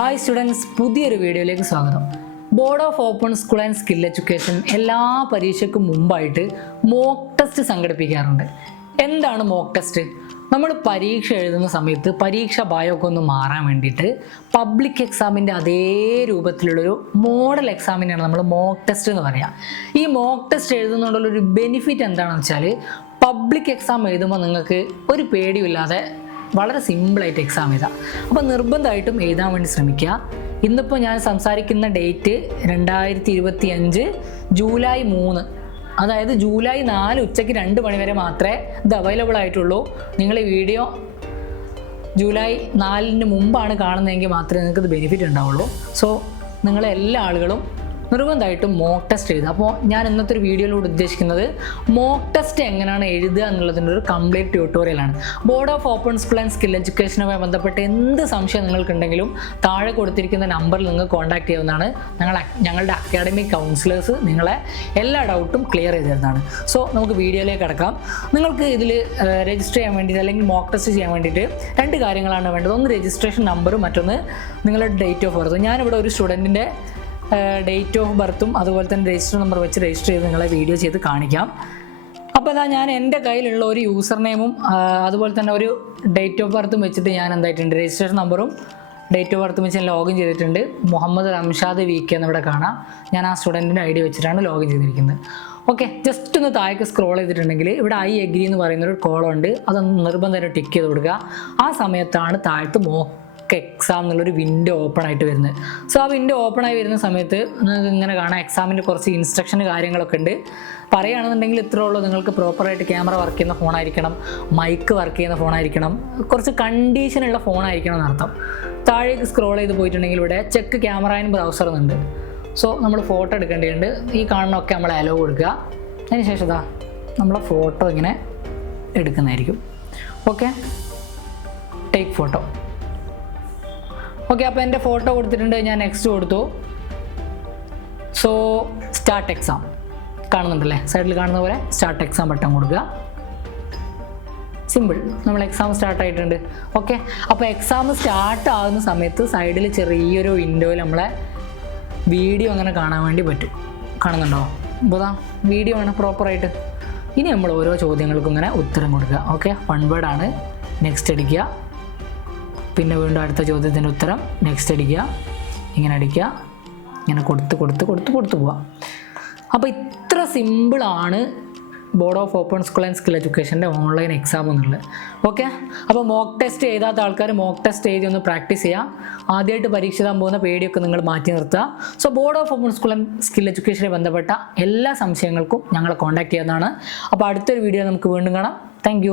Hi students പുതിയൊരു വീഡിയോയിലേക്ക് സ്വാഗതം. Board of open school and skill education എല്ലാ പരീക്ഷയ്ക്കും മുമ്പായിട്ട് മോക്ക് ടെസ്റ്റ് സംഘടിപ്പിക്കാറുണ്ട്. എന്താണ് മോക്ക് ടെസ്റ്റ് നമ്മൾ പരീക്ഷ എഴുതുന്ന സമയത്ത് പരീക്ഷ ഭയമൊക്കെ ഒന്ന് മാറാൻ വേണ്ടിയിട്ട് പബ്ലിക് എക്സാമിന്റെ അതേ രൂപത്തിലുള്ളൊരു മോഡൽ എക്സാമിനാണ് നമ്മൾ മോക്ക് ടെസ്റ്റ് എന്ന് പറയുക ഈ മോക്ക് ടെസ്റ്റ് എഴുതുന്നതുകൊണ്ടുള്ളൊരു ബെനിഫിറ്റ് എന്താണെന്ന് വെച്ചാൽ പബ്ലിക് എക്സാം എഴുതുമ്പോൾ നിങ്ങൾക്ക് ഒരു പേടിയില്ലാതെ വളരെ സിമ്പിളായിട്ട് എക്സാം എഴുതാം. അപ്പോൾ നിർബന്ധമായിട്ടും എഴുതാൻ വേണ്ടി ശ്രമിക്കുക. ഇന്നിപ്പോൾ ഞാൻ സംസാരിക്കുന്ന ഡേറ്റ് രണ്ടായിരത്തി ഇരുപത്തി അഞ്ച് ജൂലൈ മൂന്ന്. അതായത് ജൂലൈ നാല് ഉച്ചയ്ക്ക് രണ്ട് മണി വരെ മാത്രമേ ഇത് അവൈലബിൾ ആയിട്ടുള്ളൂ. നിങ്ങൾ ഈ വീഡിയോ ജൂലൈ നാലിന് മുമ്പാണ് കാണുന്നതെങ്കിൽ മാത്രമേ നിങ്ങൾക്ക് ഇത് ബെനിഫിറ്റ് ഉണ്ടാവുള്ളൂ. സോ നിങ്ങളെല്ലാ ആളുകളും നിർബന്ധമായിട്ടും മോക്ക് ടെസ്റ്റ് എഴുതുക. അപ്പോൾ ഞാൻ ഇന്നത്തെ ഒരു വീഡിയോയിലൂടെ ഉദ്ദേശിക്കുന്നത് മോക്ക് ടെസ്റ്റ് എങ്ങനെയാണ് എഴുതുക എന്നുള്ളതിന്റെ ഒരു complete ട്യൂട്ടോറിയലാണ് board of open school and skill എഡ്യൂക്കേഷനുമായി ബന്ധപ്പെട്ട് എന്ത് സംശയം നിങ്ങൾക്കുണ്ടെങ്കിലും താഴെ കൊടുത്തിരിക്കുന്ന നമ്പറിൽ നിങ്ങൾ കോൺടാക്ട് ചെയ്യുന്നതാണ് ഞങ്ങൾ ഞങ്ങളുടെ അക്കാഡമിക് കൗൺസിലേഴ്സ് നിങ്ങളെ എല്ലാ ഡൗട്ടും ക്ലിയർ ചെയ്ത് തരുന്നതാണ്. സോ നമുക്ക് വീഡിയോയിലേക്ക് കിടക്കാം. നിങ്ങൾക്ക് ഇതിൽ രജിസ്റ്റർ ചെയ്യാൻ വേണ്ടിയിട്ട് അല്ലെങ്കിൽ മോക്ക് ടെസ്റ്റ് ചെയ്യാൻ വേണ്ടിയിട്ട് രണ്ട് കാര്യങ്ങളാണ് വേണ്ടത്. ഒന്ന് രജിസ്ട്രേഷൻ നമ്പറും മറ്റൊന്ന് നിങ്ങളുടെ ഡേറ്റ് ഓഫ് ബർത്ത് ഞാനിവിടെ ഒരു സ്റ്റുഡന്റിന്റെ ഡേറ്റ് ഓഫ് ബർത്തും അതുപോലെ തന്നെ രജിസ്റ്റർ നമ്പർ വെച്ച് രജിസ്റ്റർ ചെയ്ത് നിങ്ങളെ വീഡിയോ ചെയ്ത് കാണിക്കാം. അപ്പോൾ അതാ ഞാൻ എന്റെ കയ്യിലുള്ള ഒരു യൂസർ നെയിമും അതുപോലെ തന്നെ ഒരു ഡേറ്റ് ഓഫ് ബർത്തും വെച്ചിട്ട് ഞാൻ എന്തായിട്ടുണ്ട് രജിസ്ട്രേഷൻ നമ്പറും ഡേറ്റ് ഓഫ് ബർത്തും വെച്ച് ഞാൻ ലോഗിൻ ചെയ്തിട്ടുണ്ട്. മുഹമ്മദ് റംഷാദ് വി കെ എന്നിവിടെ കാണാം. ഞാൻ ആ സ്റ്റുഡന്റിന്റെ ഐ ഡി വെച്ചിട്ടാണ് ലോഗിൻ ചെയ്തിരിക്കുന്നത്. ഓക്കെ ജസ്റ്റ് ഒന്ന് താഴേക്ക് സ്ക്രോൾ ചെയ്തിട്ടുണ്ടെങ്കിൽ ഇവിടെ ഐ എഗ്രി എന്ന് പറയുന്ന ഒരു കോളം ഉണ്ട്. അതൊന്ന് നിർബന്ധമായിട്ട് ടിക്ക് ചെയ്ത് കൊടുക്കുക. ആ സമയത്താണ് താഴത്ത് മോക്ക് എക്സാം എന്നുള്ളൊരു വിൻഡോ ഓപ്പൺ ആയിട്ട് വരുന്നത്. സോ ആ വിൻഡോ ഓപ്പൺ ആയി വരുന്ന സമയത്ത് നിങ്ങൾക്ക് ഇങ്ങനെ കാണാം. എക്സാമിന്റെ കുറച്ച് ഇൻസ്ട്രക്ഷൻ കാര്യങ്ങളൊക്കെ ഉണ്ട്. പറയുകയാണെന്നുണ്ടെങ്കിൽ ഇത്രേ ഉള്ളൂ. നിങ്ങൾക്ക് പ്രോപ്പറായിട്ട് ക്യാമറ വർക്ക് ചെയ്യുന്ന ഫോണായിരിക്കണം മൈക്ക് വർക്ക് ചെയ്യുന്ന ഫോണായിരിക്കണം കുറച്ച് കണ്ടീഷനുള്ള ഫോണായിരിക്കണം എന്നർത്ഥം താഴേക്ക് സ്ക്രോൾ ചെയ്ത് പോയിട്ടുണ്ടെങ്കിൽ ഇവിടെ ചെക്ക് ക്യാമറ ആൻഡ് ബ്രൗസർ എന്നുണ്ട്. സോ നമ്മൾ ഫോട്ടോ എടുക്കേണ്ടതുണ്ട്. ഈ കാണുന്നതൊക്കെ നമ്മൾ അലോ കൊടുക്കുക. അതിന് ശേഷം ഇതാ നമ്മളെ ഫോട്ടോ ഇങ്ങനെ എടുക്കുന്നതായിരിക്കും. ഓക്കെ ടേക്ക് ഫോട്ടോ ഓക്കെ അപ്പോൾ എന്റെ ഫോട്ടോ കൊടുത്തിട്ടുണ്ട് ഞാൻ നെക്സ്റ്റ് കൊടുത്തു. സോ സ്റ്റാർട്ട് എക്സാം കാണുന്നുണ്ടല്ലേ? സൈഡിൽ കാണുന്ന പോലെ സ്റ്റാർട്ട് എക്സാം ബട്ടൺ കൊടുക്കുക. സിമ്പിൾ നമ്മൾ എക്സാം സ്റ്റാർട്ട് ആയിട്ടുണ്ട്. ഓക്കെ അപ്പോൾ എക്സാം സ്റ്റാർട്ട് ആകുന്ന സമയത്ത് സൈഡിൽ ചെറിയൊരു വിൻഡോയിൽ നമ്മളെ വീഡിയോ അങ്ങനെ കാണാൻ വേണ്ടി പറ്റും. കാണുന്നുണ്ടോ? അപ്പോൾ വീഡിയോ ആണ് പ്രോപ്പറായിട്ട് ഇനി നമ്മൾ ഓരോ ചോദ്യങ്ങൾക്കും ഇങ്ങനെ ഉത്തരം കൊടുക്കുക. ഓക്കെ വൺ വേർഡാണ് നെക്സ്റ്റ് അടിക്കുക. പിന്നെ വീണ്ടും അടുത്ത ചോദ്യത്തിന്റെ ഉത്തരം. നെക്സ്റ്റ് അടിക്കുക. ഇങ്ങനെ അടിക്കുക. ഇങ്ങനെ കൊടുത്ത് കൊടുത്ത് കൊടുത്ത് കൊടുത്ത് പോവാം അപ്പോൾ ഇത്ര സിമ്പിളാണ് board of open school and skill എഡ്യൂക്കേഷന്റെ online exam എന്നുള്ളത്. ഓക്കെ അപ്പോൾ മോക്ക് ടെസ്റ്റ് എഴുതാത്ത ആൾക്കാർ മോക്ക് ടെസ്റ്റ് എഴുതി ഒന്ന് പ്രാക്ടീസ് ചെയ്യുക. ആദ്യമായിട്ട് പരീക്ഷ പോകുന്ന പേടിയൊക്കെ നിങ്ങൾ മാറ്റി നിർത്തുക. So board of open school and skill എഡ്യൂക്കേഷനെ ബന്ധപ്പെട്ട എല്ലാ സംശയങ്ങൾക്കും ഞങ്ങളെ കോൺടാക്ട് ചെയ്യുന്നതാണ് അപ്പോൾ അടുത്തൊരു വീഡിയോ നമുക്ക് വീണ്ടും കാണാം. താങ്ക്